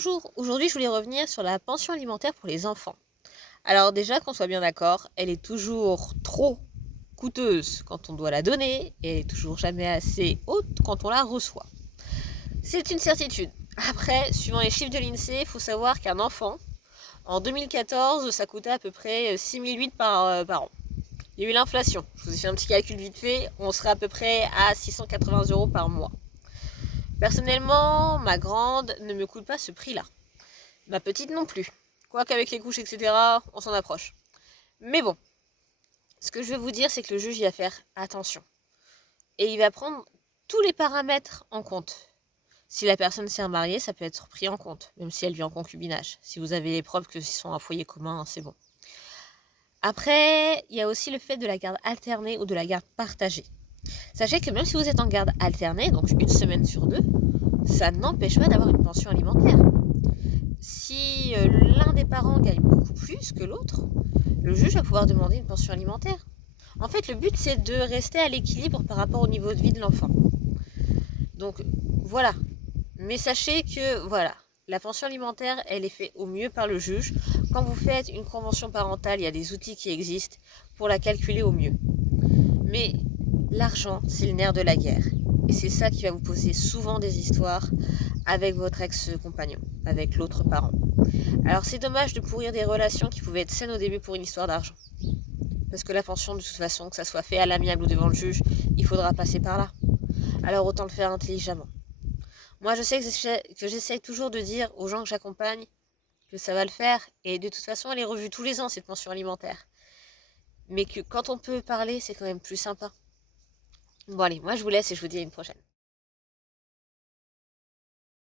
Bonjour, aujourd'hui je voulais revenir sur la pension alimentaire pour les enfants. Alors déjà, qu'on soit bien d'accord, elle est toujours trop coûteuse quand on doit la donner et elle est toujours jamais assez haute quand on la reçoit. C'est une certitude. Après, suivant les chiffres de l'INSEE, il faut savoir qu'un enfant, en 2014, ça coûtait à peu près 6008 par an. Il y a eu l'inflation. Je vous ai fait un petit calcul vite fait, on serait à peu près à 680 € par mois. Personnellement, ma grande ne me coûte pas ce prix-là. Ma petite non plus. Quoique avec les couches, etc., on s'en approche. Mais bon, ce que je veux vous dire, c'est que le juge, il va faire attention. Et il va prendre tous les paramètres en compte. Si la personne s'est mariée, ça peut être pris en compte, même si elle vit en concubinage. Si vous avez les preuves que ce sont un foyer commun, c'est bon. Après, il y a aussi le fait de la garde alternée ou de la garde partagée. Sachez que même si vous êtes en garde alternée, donc une semaine sur deux, ça n'empêche pas d'avoir une pension alimentaire. Si l'un des parents gagne beaucoup plus que l'autre, le juge va pouvoir demander une pension alimentaire. En fait, le but, c'est de rester à l'équilibre par rapport au niveau de vie de l'enfant. Donc, voilà. Mais sachez que, voilà, la pension alimentaire, elle est faite au mieux par le juge. Quand vous faites une convention parentale, il y a des outils qui existent pour la calculer au mieux. Mais l'argent, c'est le nerf de la guerre. Et c'est ça qui va vous poser souvent des histoires avec votre ex-compagnon, avec l'autre parent. Alors c'est dommage de pourrir des relations qui pouvaient être saines au début pour une histoire d'argent. Parce que la pension, de toute façon, que ça soit fait à l'amiable ou devant le juge, il faudra passer par là. Alors autant le faire intelligemment. Moi je sais que j'essaye toujours de dire aux gens que j'accompagne que ça va le faire. Et de toute façon, elle est revue tous les ans, cette pension alimentaire. Mais que quand on peut parler, c'est quand même plus sympa. Bon allez, moi je vous laisse et je vous dis à une prochaine.